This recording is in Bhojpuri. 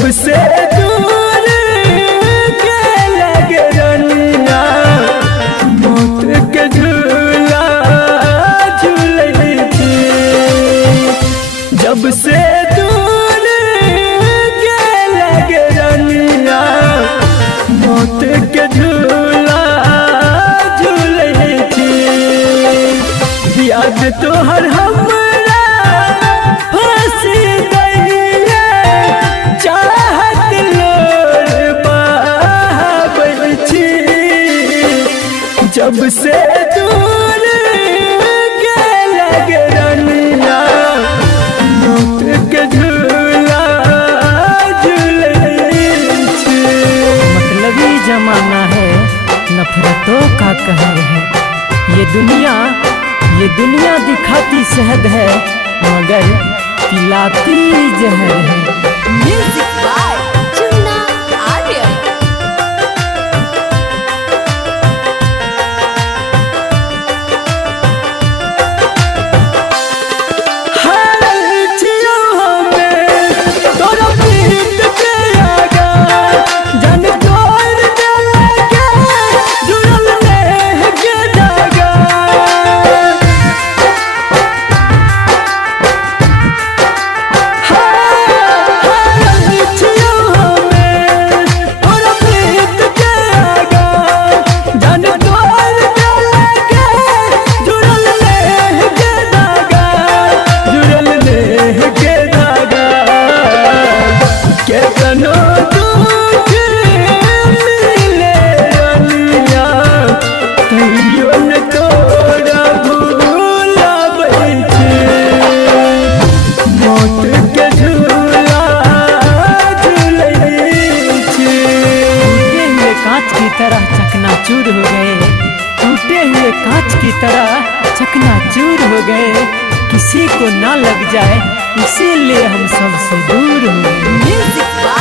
जब से दूर के लगे रनिया मौत के झूला झूले थी। जब से दूर के लगे रनिया मौत के झूला झूले थी। याद तो हर हमरा फंसी गई है चाहत लोर बहाबै छी। जब से दूर के लगे रनिया मौत के झूला झूले छी। मतलबी जमाना है, नफरतों का कहर है। ये दुनिया दिखाती शहद है मगर पिलाती जहर है। Music by Chunna Arya. चकनाचूर हो गए, टूटे हुए कांच की तरह चकनाचूर हो गए। किसी को ना लग जाए इसीलिए हम सबसे दूर हो गए। Music by